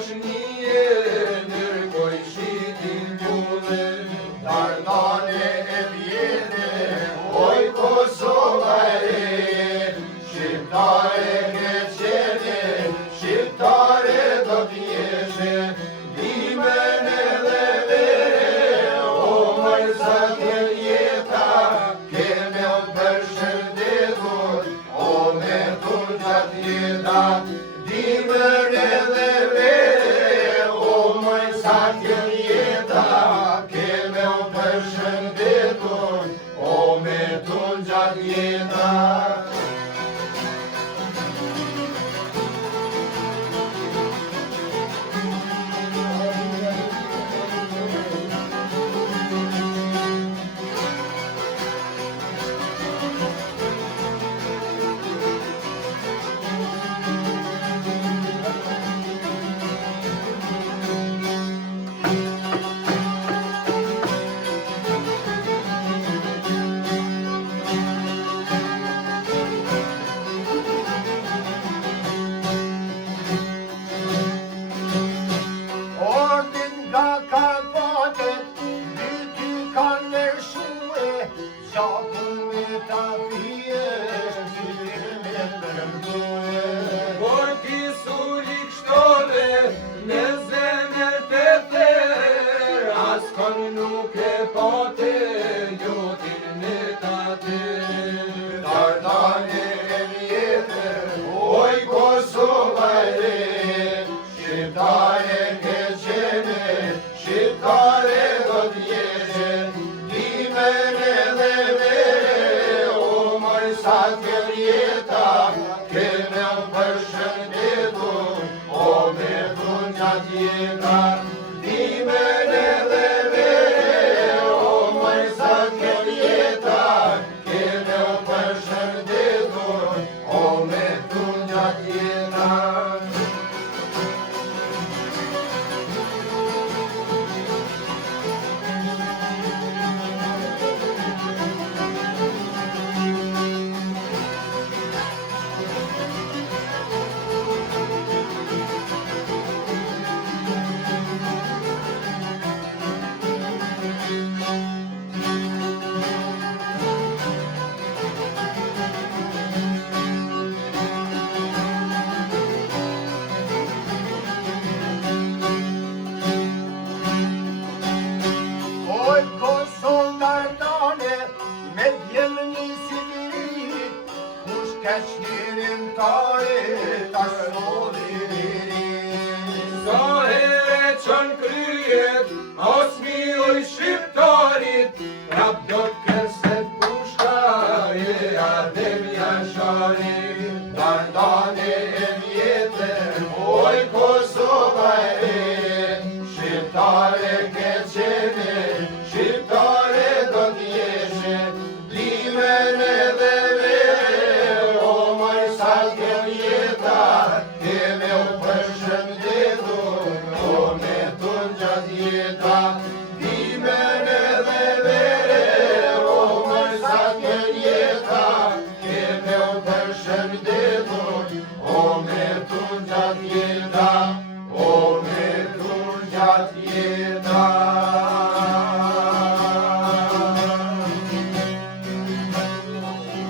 dashnie, nërkoj shitin punë. Dardane e vjete, oj Kosova e, shqiptare ke qene, shqiptare do t'jeshe, dimën edhe vere, o moj sa t'jen jeta, keme o përshëndetur, o me t'un gjatë jeta, dimën edhe vere, o moj sa t'jen jeta, keme o përshëndetur, o me t'un gjatë jeta. Ordin nga Karpatet, dyti kanë nërshue, gjakun me ta pjesht, qyrin me përmdue. Por ti sulik shtove, në zemër të therë, askon nuk e pate, jotin në tate. Dardane e vjete, oj Kosova e, shqiptare ke qene, shqiptare do t'jeshe, dimën edhe vere, o moj sa t'jen jeta, keme o përshëndetur, o me t'un gjatë jeta, dimën edhe vere, o moj sa t'jen jeta, keme o përshëndetur, o me t'un gjatë jeta. Oj Kosovë dardane, me djemë një Sibirit, kush ka shlirin tare, ta shodhi lirin. Sa here qën kryet, osmi oj shqiptarit, rap do t'kërset pushka, e adem jasharit. Dardane e vjete, oj Kosova e, shqiptare ke qene, shqiptare do t'jeshe, dimën edhe vere, o moj sa t'jen jeta, keme o përshëndetur, o me t'un gjatë jeta, dimën edhe vere, o moj sa t'jen jeta, keme o përshëndetur,